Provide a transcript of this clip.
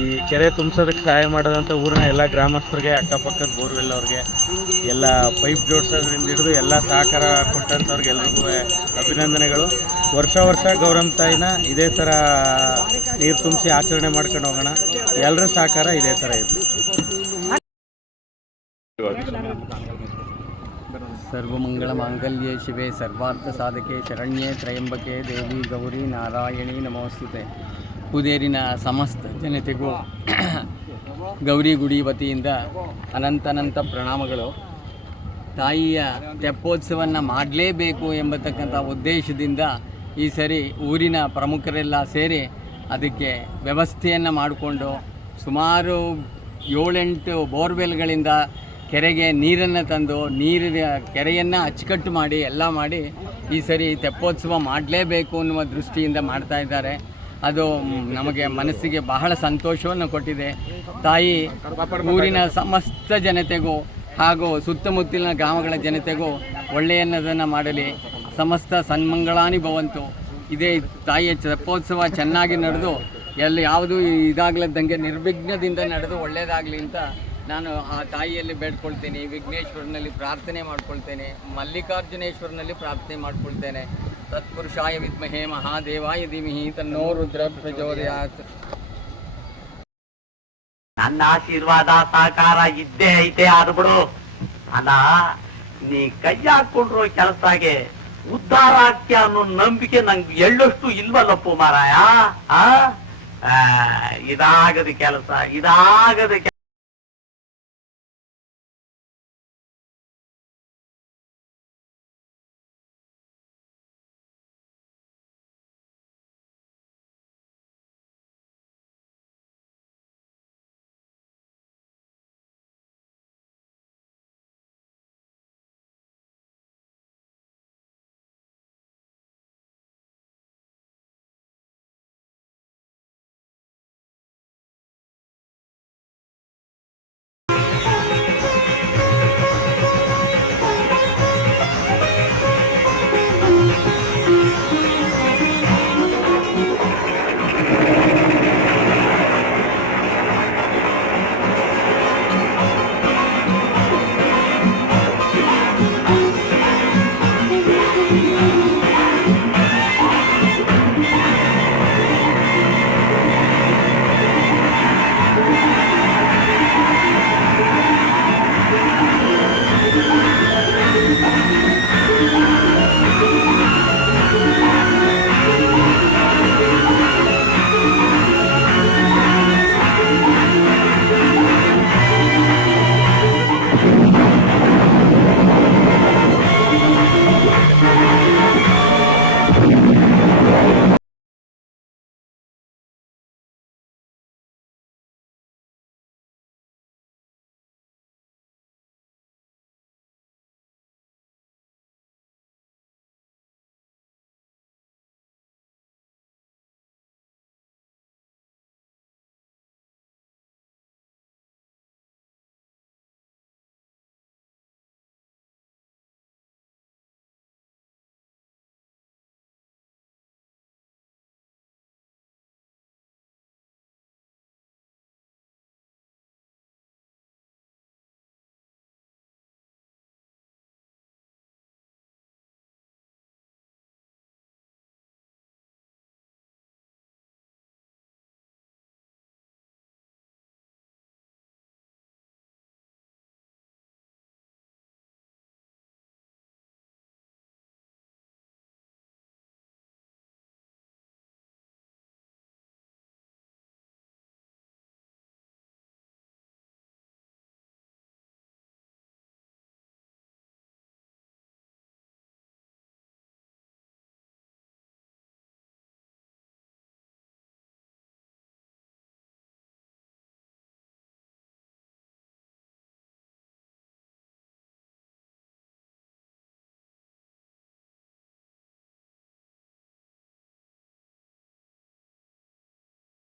ಈ ಕೆರೆ ತುಂಬಿಸೋದಕ್ಕೆ ಸಹಾಯ ಮಾಡೋದಂಥ ಊರಿನ ಎಲ್ಲ ಗ್ರಾಮಸ್ಥರಿಗೆ, ಅಕ್ಕಪಕ್ಕದ ಬೋರ್ವೆಲ್ ಅವ್ರಿಗೆ, ಎಲ್ಲ ಪೈಪ್ ಜೋಡಿಸೋದ್ರಿಂದ ಹಿಡಿದು ಎಲ್ಲ ಸಹಕಾರ ಕೊಟ್ಟಂಥವ್ರಿಗೆ ಎಲ್ರಿಗೂ ಅಭಿನಂದನೆಗಳು. ವರ್ಷ ಗೌರಮ್ಮ ತಾಯಿನ ಇದೇ ಥರ ನೀರು ತುಂಬಿಸಿ ಆಚರಣೆ ಮಾಡ್ಕೊಂಡು ಹೋಗೋಣ. ಎಲ್ಲರ ಸಹಕಾರ ಇದೇ ಥರ ಇರಲಿ. ಸರ್ವಮಂಗಳ ಮಾಂಗಲ್ಯೆ ಶಿವೆ ಸರ್ವಾರ್ಥ ಸಾಧಕೆ ಶರಣ್ಯೆ ತ್ರಯಂಬಕೆ ದೇವಿ ಗೌರಿ ನಾರಾಯಣಿ ನಮೋಸ್ತುತೆ. ಕುದೇರಿನ ಸಮಸ್ತ ಜನತೆಗೂ ಗೌರಿ ಗುಡಿ ವತಿಯಿಂದ ಅನಂತ ಪ್ರಣಾಮಗಳು. ತಾಯಿಯ ತೆಪ್ಪೋತ್ಸವವನ್ನು ಮಾಡಲೇಬೇಕು ಎಂಬತಕ್ಕಂಥ ಉದ್ದೇಶದಿಂದ ಈ ಸರಿ ಊರಿನ ಪ್ರಮುಖರೆಲ್ಲ ಸೇರಿ ಅದಕ್ಕೆ ವ್ಯವಸ್ಥೆಯನ್ನು ಮಾಡಿಕೊಂಡು ಸುಮಾರು 7-8 ಬೋರ್ವೆಲ್ಗಳಿಂದ ಕೆರೆಗೆ ನೀರನ್ನು ತಂದು ಕೆರೆಯನ್ನು ಅಚ್ಚುಕಟ್ಟು ಮಾಡಿ ಎಲ್ಲ ಮಾಡಿ ಈ ಸರಿ ತೆಪ್ಪೋತ್ಸವ ಮಾಡಲೇಬೇಕು ಅನ್ನುವ ದೃಷ್ಟಿಯಿಂದ ಮಾಡ್ತಾ ಇದ್ದಾರೆ. ಅದು ನಮಗೆ ಮನಸ್ಸಿಗೆ ಬಹಳ ಸಂತೋಷವನ್ನು ಕೊಟ್ಟಿದೆ. ತಾಯಿ ಊರಿನ ಸಮಸ್ತ ಜನತೆಗೂ ಹಾಗೂ ಸುತ್ತಮುತ್ತಲಿನ ಗ್ರಾಮಗಳ ಜನತೆಗೂ ಒಳ್ಳೆಯದನ್ನು ಮಾಡಲಿ. ಸಮಸ್ತ ಸನ್ಮಂಗಳಾನಿ ಭವಂತು. ಇದೇ ತಾಯಿಯ ತೆಪ್ಪೋತ್ಸವ ಚೆನ್ನಾಗಿ ನಡೆದು ಯಾವುದು ಇದಾಗಲದ್ದಂಗೆ ನಿರ್ವಿಘ್ನದಿಂದ ನಡೆದು ಒಳ್ಳೆಯದಾಗಲಿ ಅಂತ ನಾನು ಆ ತಾಯಿಯಲ್ಲಿ ಬೇಡ್ಕೊಳ್ತೇನೆ. ವಿಘ್ನೇಶ್ವರನಲ್ಲಿ ಪ್ರಾರ್ಥನೆ ಮಾಡ್ಕೊಳ್ತೇನೆ, ಮಲ್ಲಿಕಾರ್ಜುನೇಶ್ವರನಲ್ಲಿ ಪ್ರಾರ್ಥನೆ ಮಾಡ್ಕೊಳ್ತೇನೆ. ತತ್ಪುರುಷಾಯ ವಿದ್ಮಹೇ ಮಹಾದೇವಾಯ ಧೀಮಹಿ ತನ್ನೋ ರುದ್ರ ಪ್ರಚೋದಯಾತ್. ನನ್ನ ಆಶೀರ್ವಾದ ಸಹಕಾರ ಇದ್ದೇ ಐತೆ ಆದ್ಬಿಡು. ಅಲ್ಲ, ನೀ ಕೈ ಹಾಕೊಂಡ್ರು ಕೆಲಸದಾಗೆ ಉದ್ಧಾರ ಆಗ್ತೀಯ ಅನ್ನೋ ನಂಬಿಕೆ ನಂಗೆ ಎಳ್ಳಷ್ಟು ಇಲ್ವಲ್ಲಪ್ಪು ಮಾರಾಯ. ಇದಾಗದ ಕೆಲಸ.